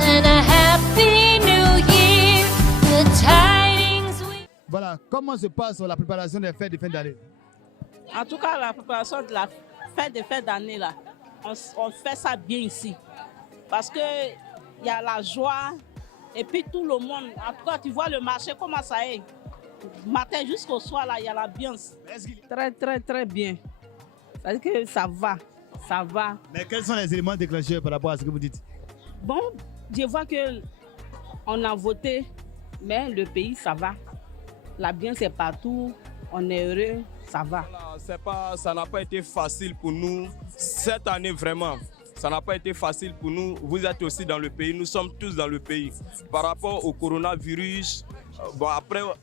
and a happy new year. The tidings we... Voilà, comment se passe la préparation des fêtes de fin d'année? En tout cas, la préparation de la fête de fin d'année, là, on fait ça bien ici. Parce qu'il y a la joie et puis tout le monde. En tout cas, tu vois le marché, comment ça est. Matin jusqu'au soir, là, il y a l'ambiance. Très, très, très bien. C'est-à-dire que ça va. Ça va. Mais quels sont les éléments déclencheurs par rapport à ce que vous dites? Bon, je vois qu'on a voté, mais le pays, ça va. L'ambiance est partout, on est heureux, ça va. Voilà, ça n'a pas été facile pour nous cette année vraiment. Ça n'a pas été facile pour nous. Vous êtes aussi dans le pays, nous sommes tous dans le pays. Par rapport au coronavirus, bon,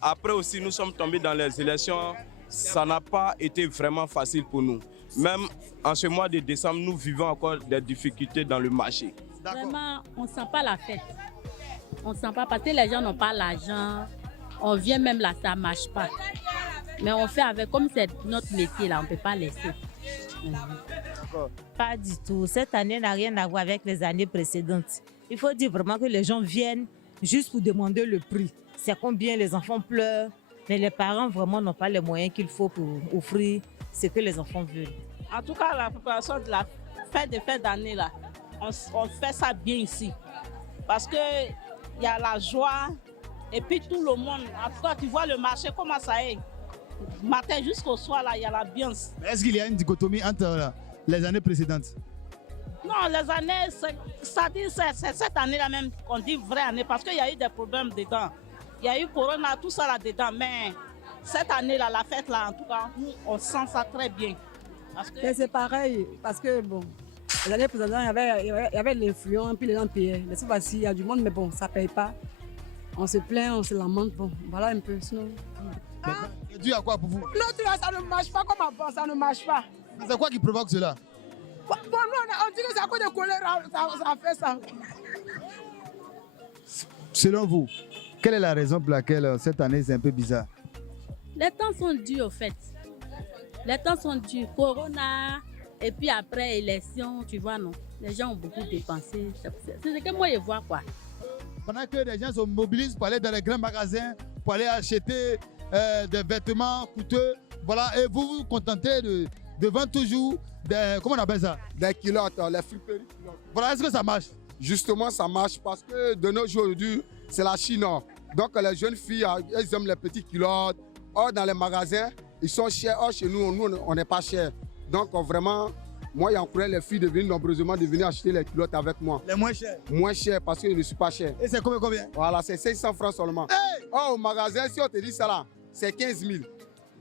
après aussi nous sommes tombés dans les élections. Ça n'a pas été vraiment facile pour nous. Même en ce mois de décembre, nous vivons encore des difficultés dans le marché. Vraiment, on ne sent pas la fête. On ne sent pas parce que les gens n'ont pas l'argent. On vient même là, ça ne marche pas. Mais on fait avec, comme c'est notre métier là, on ne peut pas laisser. Pas du tout. Cette année n'a rien à voir avec les années précédentes. Il faut dire vraiment que les gens viennent juste pour demander le prix. C'est combien les enfants pleurent, mais les parents vraiment n'ont pas les moyens qu'il faut pour offrir ce que les enfants veulent. En tout cas, la préparation de la fête de fin d'année, là, on fait ça bien ici. Parce qu'il y a la joie et puis tout le monde. En tout cas, tu vois le marché, comment ça est. Matin jusqu'au soir, là, il y a l'ambiance. Est-ce qu'il y a une dichotomie entre les années précédentes? Non, les années, c'est cette année-là même qu'on dit vraie année parce qu'il y a eu des problèmes dedans. Il y a eu Corona, tout ça là-dedans. Mais cette année-là, la fête, là, en tout cas, nous, on sent ça très bien. C'est pareil, parce que bon, les années précédentes, il y avait l'influence, puis les gens payaient. Mais cette fois-ci, il y a du monde, mais bon, ça ne paye pas. On se plaint, on se lamente, bon, voilà un peu. Sinon... C'est dû à quoi pour vous? L'autre là, ça ne marche pas comme avant, ça ne marche pas. C'est quoi qui provoque cela? Bon, nous, on dit que c'est à cause de choléra, ça fait ça. Selon vous, quelle est la raison pour laquelle cette année c'est un peu bizarre? Les temps sont durs au fait. Les temps sont durs. Corona, et puis après élection, tu vois, non. Les gens ont beaucoup dépensé. C'est ce que moi je vois, quoi. Pendant que les gens se mobilisent pour aller dans les grands magasins, pour aller acheter des vêtements coûteux, voilà, et vous vous contentez de vendre toujours des, comment on appelle ça? Des culottes, les friperies. Voilà, est-ce que ça marche? Justement, ça marche parce que de nos jours aujourd'hui, c'est la Chine. Donc les jeunes filles, elles aiment les petites culottes. Or, dans les magasins, ils sont chers. Or, chez nous, on n'est pas cher. Donc vraiment, moi, j'encourage les filles de venir nombreusement de venir acheter les culottes avec moi. Les moins chers? Moins chers parce que je ne suis pas cher. Et c'est combien? Voilà, c'est 500 francs seulement. Hey! Or, au magasin, si on te dit ça là, c'est 15 000.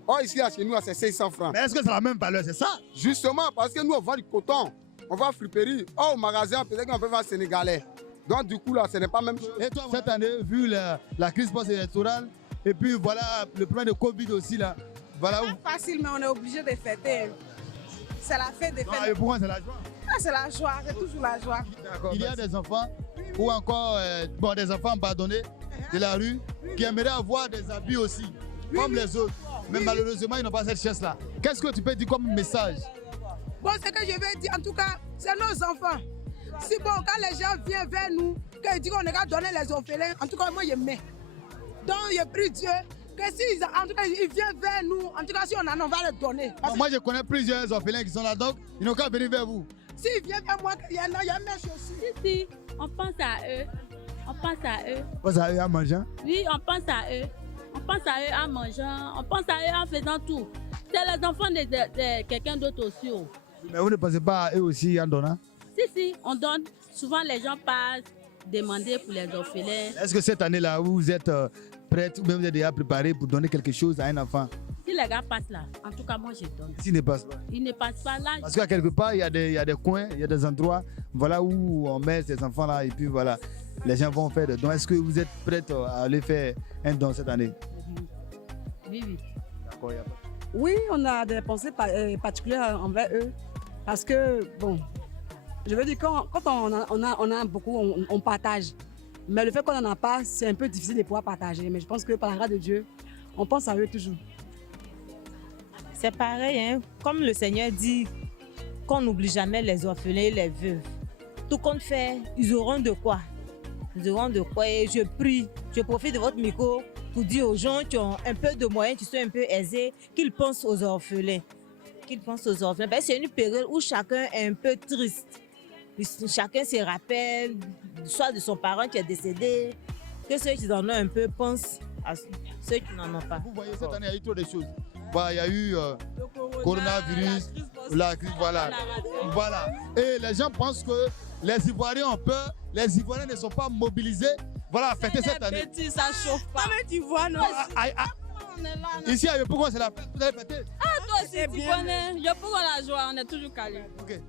Or, ici, là, chez nous, c'est 500 francs. Mais est-ce que c'est la même valeur, c'est ça? Justement, parce que nous, on vend du coton, on vend friperie. Or, au magasin, peut-être qu'on peut vendre sénégalais. Donc, du coup, là, ce n'est pas même chose. Et toi, cette année, vu la crise post-électorale, et puis voilà, le problème de Covid aussi, là, voilà. C'est pas facile, mais on est obligé de fêter. C'est la fête des fêtes. Et pourquoi c'est la joie? C'est la joie, c'est toujours la joie. Il y a des enfants, ou encore des enfants abandonnés de la rue, qui aimeraient avoir des habits aussi, comme les autres. Mais malheureusement, ils n'ont pas cette chance-là. Qu'est-ce que tu peux dire comme message? Bon, ce que je vais dire, en tout cas, c'est nos enfants. Si bon, quand les gens viennent vers nous, qu'ils disent qu'on va donner les orphelins, en tout cas, moi, je mets. Donc, je prie Dieu que si, en tout cas, ils viennent vers nous, en tout cas, si on en a, on va les donner. Moi, je connais plusieurs orphelins qui sont là, donc ils n'ont qu'à venir vers vous. S'ils viennent vers moi, il y en a un mèche aussi. Si, on pense à eux. On pense à eux. On pense à eux en mangeant? Oui, on pense à eux. On pense à eux en mangeant, on pense à eux en faisant tout. C'est les enfants de quelqu'un d'autre aussi. Oh. Mais vous ne pensez pas à eux aussi en donnant? Si, on donne. Souvent, les gens passent demander pour les orphelins. Est-ce que cette année-là, vous êtes prête ou même vous êtes déjà préparé pour donner quelque chose à un enfant? Si les gars passent là, en tout cas, moi, je donne. S'ils ne passent pas? Ils ne passent pas là. Parce qu'à quelque part, il y a des coins, il y a des endroits voilà, où on met ces enfants-là et puis voilà, les gens vont faire des dons. Est-ce que vous êtes prête à aller faire un don cette année? Oui. D'accord, il y a pas. Oui, on a des pensées particulières envers eux. Parce que, bon, je veux dire, quand on a beaucoup, on partage. Mais le fait qu'on n'en a pas, c'est un peu difficile de pouvoir partager. Mais je pense que par la grâce de Dieu, on pense à eux toujours. C'est pareil, hein? Comme le Seigneur dit qu'on n'oublie jamais les orphelins et les veuves. Tout compte fait, ils auront de quoi. Nous devons de quoi et je prie, je profite de votre micro pour dire aux gens qui ont un peu de moyens, qui sont un peu aisés, qu'ils pensent aux orphelins. Qu'ils pensent aux orphelins. Ben, c'est une période où chacun est un peu triste. Chacun se rappelle, soit de son parent qui est décédé, que ceux qui en ont un peu pensent à ceux qui n'en ont pas. Vous voyez, cette année, il y a eu trop de choses. Voilà, il y a eu coronavirus, la crise, voilà. Voilà. Et les gens pensent que les Ivoiriens ont peur, les Ivoiriens ne sont pas mobilisés. Voilà, à fêter cette année. Petit, ça chauffe pas. Mais tu vois, non. Ici, à Yopougon, c'est la fête. Vous allez fêter? Toi aussi, tu connais. Je peux la joie, on est toujours calé. Ok.